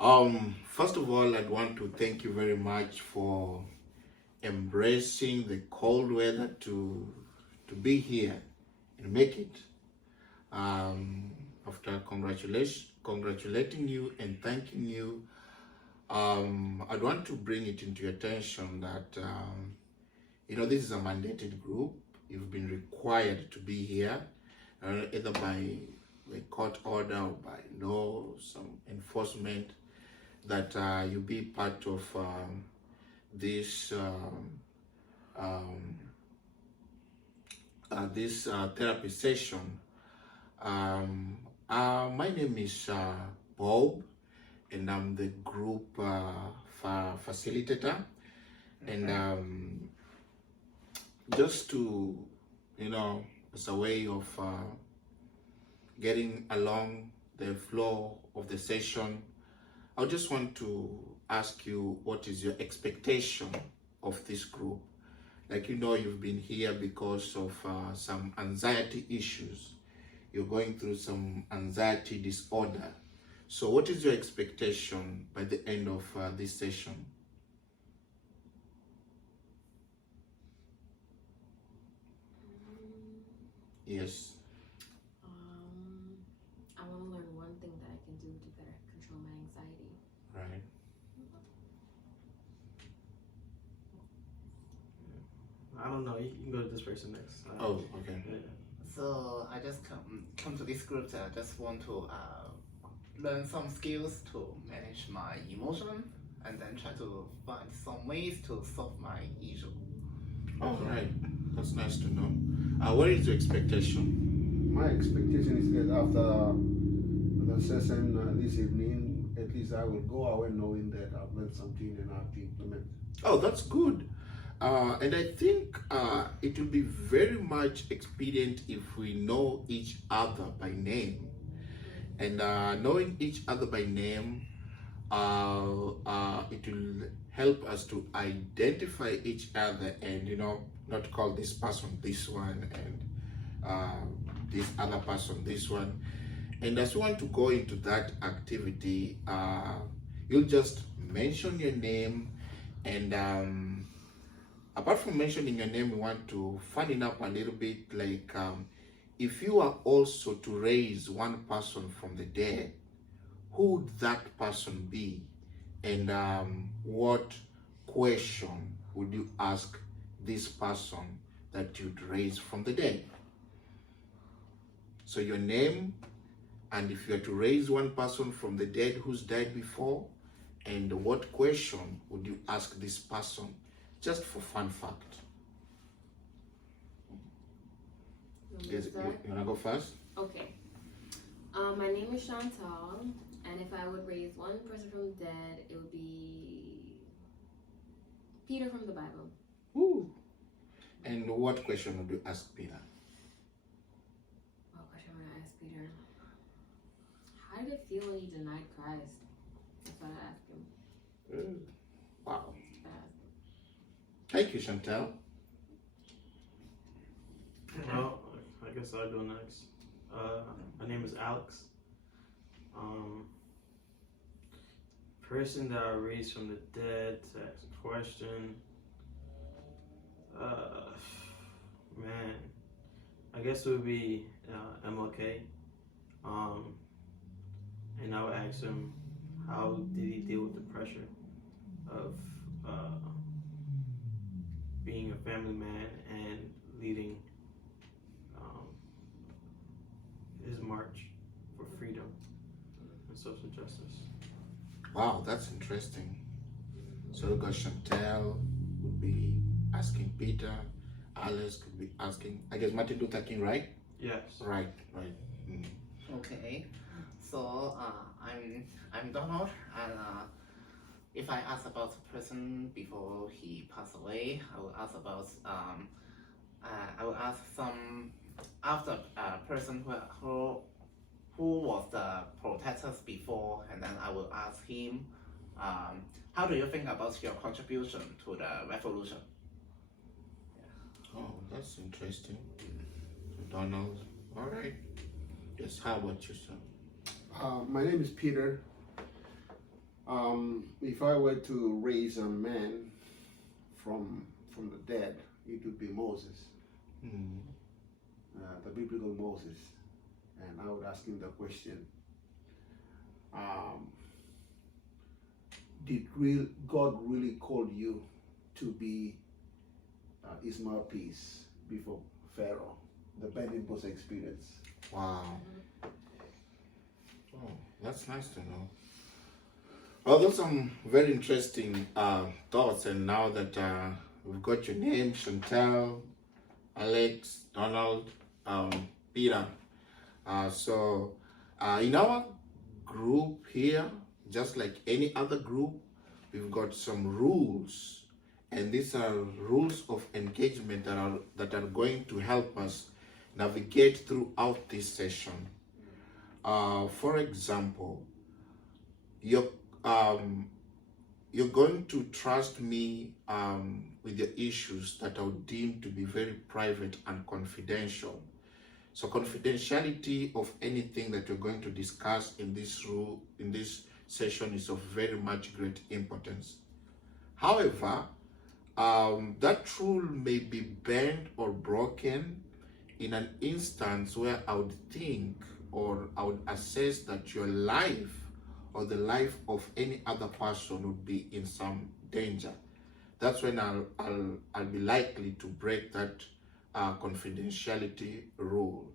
First of all, I'd want to thank you very much for embracing the cold weather to be here and make it. Um, After congratulating you and thanking you, I'd want to bring it into your attention that this is a mandated group. You've been required to be here, either by court order or by law, some enforcement, that you be part of this um, this therapy session. My name is Bob, and I'm the group facilitator. And just to, as a way of getting along the flow of the session, I just want to ask you, what is your expectation of this group? Like, you've been here because of some anxiety issues. You're going through some anxiety disorder. So what is your expectation by the end of this session? Yes. I want to learn one thing that I can do to better control my anxiety. Right. I don't know. You can go to this person next. Oh, okay. Yeah. So I just come to this group. I just want to learn some skills to manage my emotion, and then try to find some ways to solve my issue. All right. That's nice to know. What is your expectation? My expectation is that after the session this evening, at least I will go away knowing that I've learned something and I have to implement. Oh, that's good. And I think it will be very much expedient if we know each other by name. And knowing each other by name, it will help us to identify each other and, not call this person this one and this other person this one. And as you want to go into that activity, you'll just mention your name, and apart from mentioning your name, we want to fun it up a little bit, like if you are also to raise one person from the dead, who would that person be? And what question would you ask this person that you'd raise from the dead? So your name, and if you are to raise one person from the dead who's died before, and what question would you ask this person, just for fun fact? Yes, you wanna go first? Okay. My name is Chantal, and if I would raise one person from the dead, it would be Peter from the Bible. Ooh. And what question would you ask Peter? What question would I ask Peter? How did it feel when you denied Christ? That's what I asked him. Wow. Thank you, Chantal. Well, I guess I'll go next. My name is Alex. Person that I raised from the dead to ask a question. Man, I guess it would be MLK. And I would ask him, how did he deal with the pressure of being a family man and leading his march for freedom and social justice. Wow, that's interesting. So we got Chantal would be asking Peter, Alice could be asking, I guess, Martin Luther King, right? Yes. Right. Okay. So I'm Donald, and if I ask about the person before he passed away, I will ask about I will ask some after person who was the protesters before, and then I will ask him, how do you think about your contribution to the revolution? Oh, that's interesting. Donald. All right. Yes, how about you, sir? My name is Peter. If I were to raise a man from the dead, it would be Moses, Mm. the biblical Moses, and I would ask him the question: Did God really call you to be his mouthpiece before Pharaoh? The burning bush experience. Wow. Oh, that's nice to know. Oh, those are some very interesting thoughts. And now that we've got your name, Chantel, Alex, Donald, Peter. So in our group here, just like any other group, we've got some rules. And these are rules of engagement that are going to help us navigate throughout this session. For example, you're going to trust me with your issues that I would deem to be very private and confidential. So confidentiality of anything that you're going to discuss in this session is of very much great importance. However, that rule may be bent or broken in an instance where I would think or I would assess that your life or the life of any other person would be in some danger. That's when I'll be likely to break that confidentiality rule.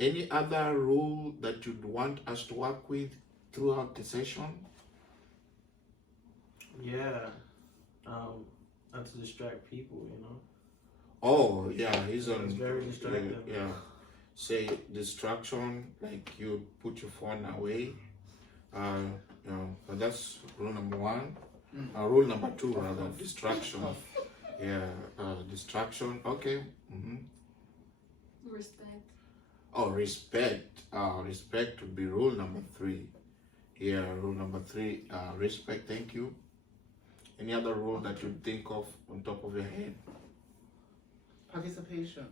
Any other rule that you'd want us to work with throughout the session? Yeah. Not to distract people, you know. Oh yeah, he's on. It's very distracting. Yeah, say distraction, like you put your phone away. But that's rule number one. Rule number two, rather, distraction. Yeah, distraction. Okay. Mm-hmm. Respect. Oh, respect. Respect would be rule number three. Yeah, rule number three. Respect. Thank you. Any other rule that you think of on top of your head? Participation.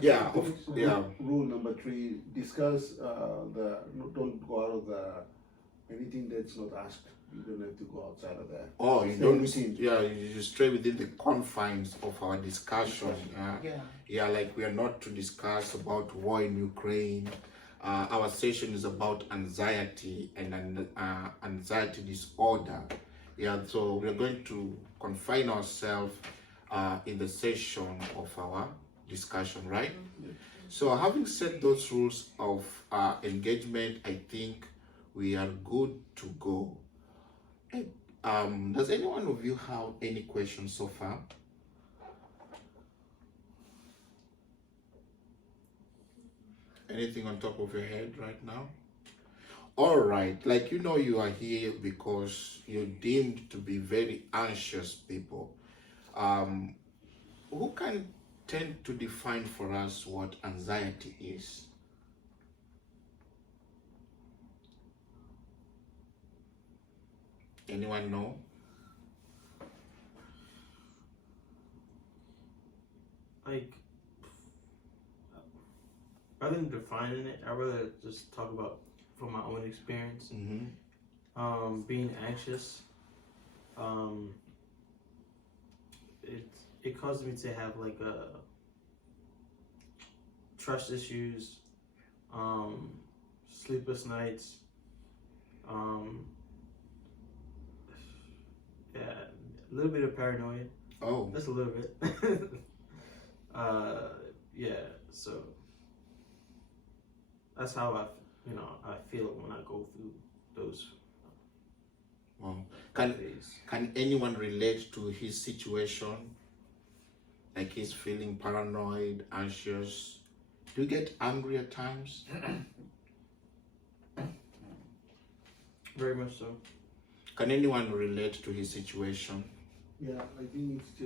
Yeah, Rule number three: discuss don't go out of anything that's not asked. You don't have to go outside of that. Oh, you Stay don't. within. Yeah, you stay within the confines of our discussion. Yeah. Yeah, like we are not to discuss about war in Ukraine. Our session is about anxiety and anxiety disorder. Yeah, so we are going to confine ourselves in the session of our discussion, right? So having set those rules of engagement, I think we are good to go. Does any one of you have any questions so far? Anything on top of your head right now? All right, like you are here because you're deemed to be very anxious people. Who can tend to define for us what anxiety is? Anyone know? Like, rather than defining it, I'd rather just talk about from my own experience. Mm-hmm. Being anxious, it caused me to have like trust issues, sleepless nights, yeah, a little bit of paranoia, Oh, just a little bit. Yeah, so that's how I feel when I go through those wow. days. Can anyone relate to his situation? Like he's feeling paranoid, anxious. Do you get angry at times? Very much so. Can anyone relate to his situation? Yeah, I think it's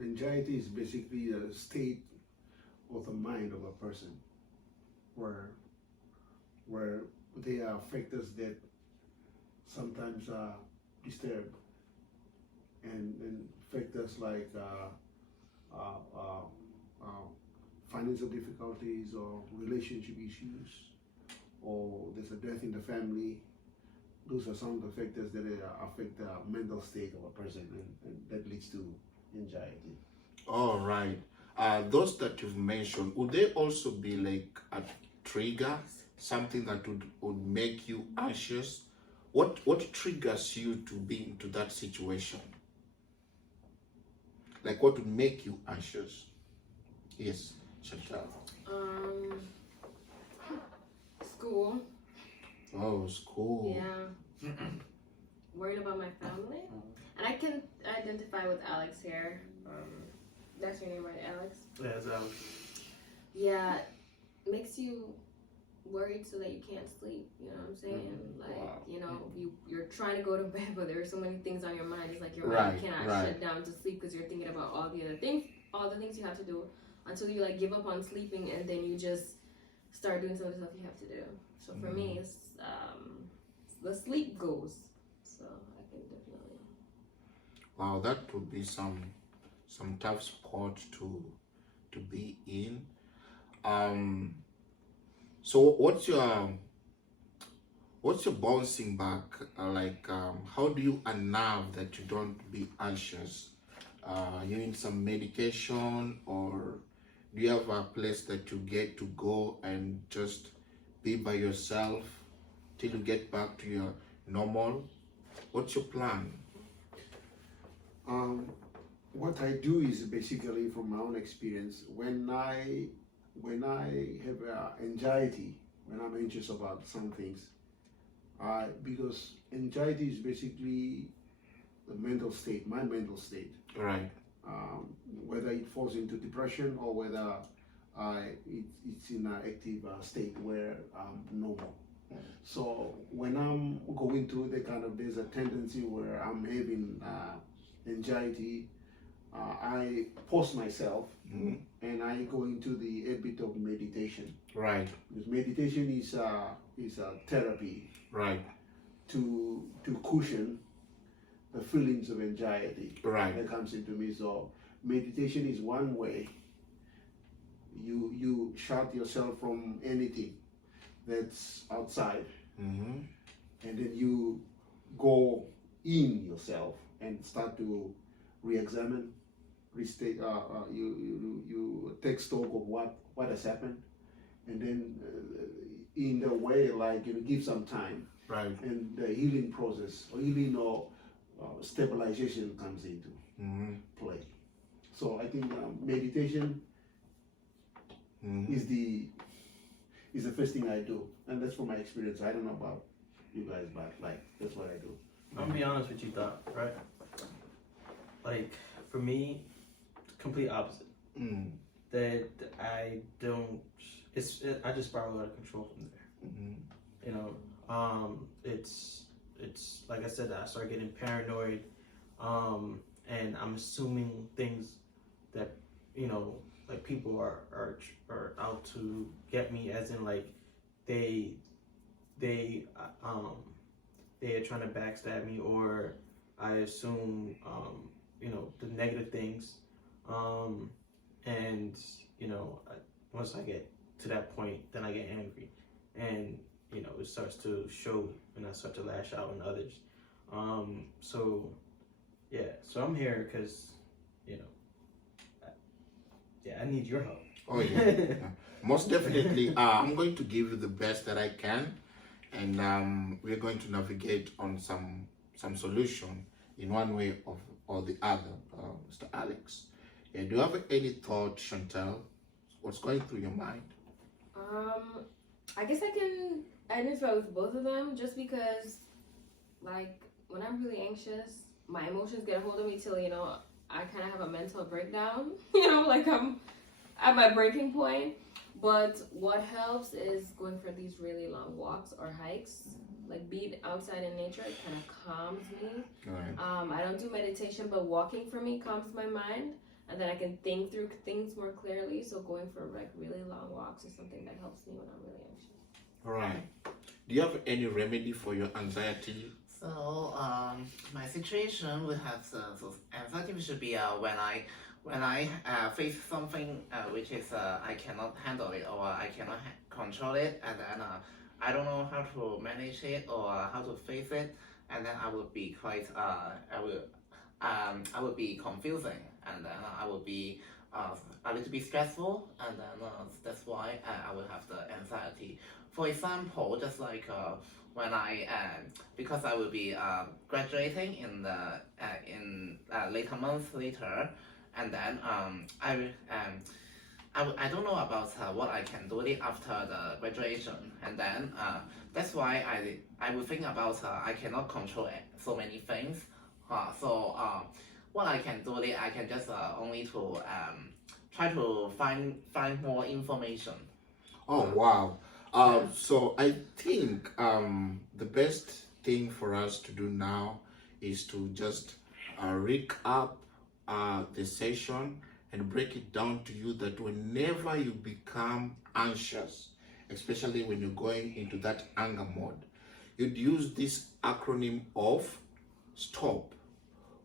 anxiety is basically a state of the mind of a person where there are factors that sometimes disturb and factors like financial difficulties or relationship issues, or there's a death in the family, those are some of the factors that affect the mental state of a person, and that leads to anxiety. All right. Those that you've mentioned, would they also be like a trigger, something that would make you anxious? What triggers you to be into that situation? Like what would make you anxious? Yes, Chantal. School. Oh, school. Yeah. Worried about my family. And I can identify with Alex here. That's your name, right, Alex? Yeah, it's Yeah, makes you worried so that you can't sleep. You know what I'm saying? Like, Wow. you know, you're trying to go to bed, but there are so many things on your mind. It's like your Right, mind cannot right. shut down to sleep because you're thinking about all the things you have to do until you like give up on sleeping, and then you just start doing some of the stuff you have to do. So for me, it's the sleep goes. So I can definitely. Wow, that would be some tough spot to be in. So what's your bouncing back like? How do you unnerve that you don't be anxious? You need some medication, or do you have a place that you get to go and just be by yourself till you get back to your normal? What's your plan? What I do is basically, from my own experience, when I have anxiety, when I'm anxious about some things, because anxiety is basically the mental state, my mental state. Right. Whether it falls into depression or whether it's in an active state where I'm normal. So when I'm going through there's a tendency where I'm having anxiety, I pause myself and I go into the habit of meditation. Right. Because meditation is a therapy Right. to cushion the feelings of anxiety Right. that comes into me. So meditation is one way you shut yourself from anything that's outside, Mm-hmm. and then you go in yourself and start to re-examine, restate. You take stock of what has happened, and then in a way, like, give some time, Right. and the healing process or healing or stabilization comes into Mm-hmm. play. So I think meditation Mm-hmm. is the first thing I do, and that's from my experience. I don't know about you guys, but like that's what I do. I'm gonna be honest with you, Doc, right? Like, for me, complete opposite. Mm-hmm. That I don't, I just spiral out of control from there. Mm-hmm. You know, it's like I said, I start getting paranoid, and I'm assuming things that, you know, like people are out to get me, as in like they are trying to backstab me, or I assume you know, the negative things, and you know, once I get to that point, then I get angry, and you know, it starts to show when I start to lash out on others. So yeah, so I'm here because, you know, I need your help. Oh yeah. Yeah. Most definitely. I'm going to give you the best that I can, and we're going to navigate on some solution in one way or the other. Mr. Alex, yeah, do you have any thought, Chantal? What's going through your mind? I guess I can identify with both of them, just because, like, when I'm really anxious, my emotions get a hold of me till, you know, I kind of have a mental breakdown. You know, like I'm at my breaking point. But what helps is going for these really long walks or hikes, like being outside in nature. It kind of calms me. Right. I don't do meditation, but walking for me calms my mind, and then I can think through things more clearly. So going for like really long walks is something that helps me when I'm really anxious. All right. Do you have any remedy for your anxiety? So my situation will have so anxiety should be when I face something which is I cannot handle it, or I cannot control it, and then I don't know how to manage it or how to face it, and then I would be quite I would be confusing, and then I would be a little bit stressful, and then that's why I will have the anxiety. For example, just like when I because I will be graduating in the in later months later, and then I don't know about what I can do it after the graduation, and then that's why I will think about I cannot control so many things. So what I can do it, I can just only to try to find more information. Oh wow. So I think the best thing for us to do now is to just recap the session and break it down to you that whenever you become anxious, especially when you're going into that anger mode, you'd use this acronym of STOP,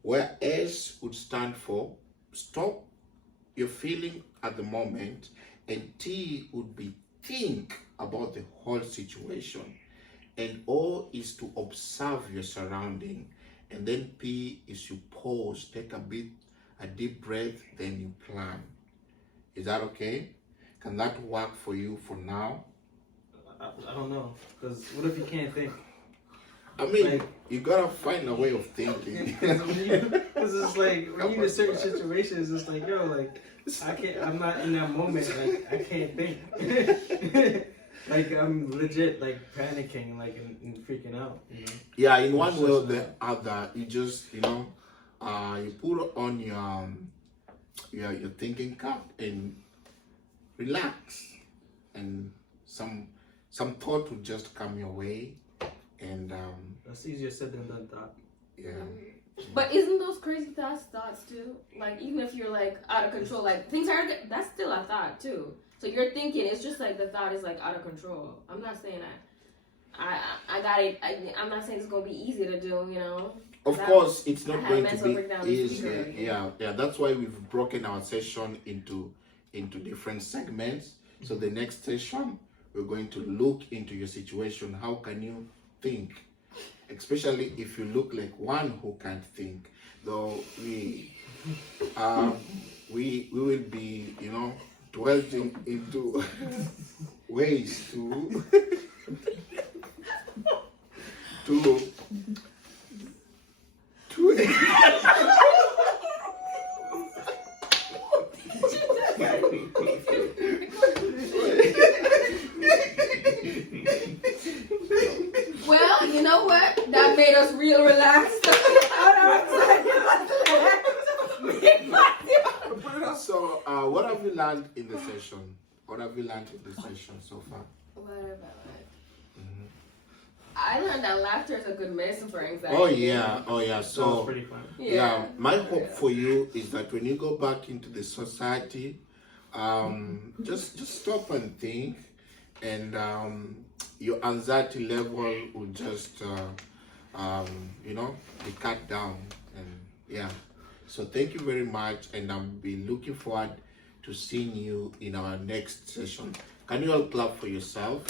where S would stand for stop your feeling at the moment, and T would be think about the whole situation, and O is to observe your surrounding, and then P is you pause, take a deep breath, then you plan. Is that okay? Can that work for you for now? I don't know, because what if you can't think? I mean, Like- you gotta find a way of thinking. Because it's like when you're in certain situations, it's like, yo, like I can't. I'm not in that moment. Like I can't think. Like I'm legit like panicking, like and freaking out. You know. Yeah, in one It's way or just the that. other, you just you put on your thinking cap and relax, and some thought will just come your way, and That's easier said than done, Doc. yeah. But isn't those crazy thoughts too? Like even if you're like out of control, like things are, that's still a thought too. So you're thinking, it's just like the thought is like out of control. I'm not saying I got it. I'm not saying it's gonna be easy to do, you know. Of That- course, it's I not had going mental to breakdown be this easy. week already. Yeah. That's why we've broken our session into different segments. So the next session, we're going to look into your situation. How can you think? Especially if you look like one who can't think. Though we will be, dwelling into ways to Well, you know what? That made us real relaxed. So, what have you learned in the session? What have you learned in the session so far? What have I learned? I learned that laughter is a good medicine for anxiety. Oh yeah. That was So pretty fun. yeah, my hope for you is that when you go back into the society, just stop and think, and your anxiety level will just be cut down, and yeah. So thank you very much, and I'll be looking forward to seeing you in our next session. Can you all clap for yourself?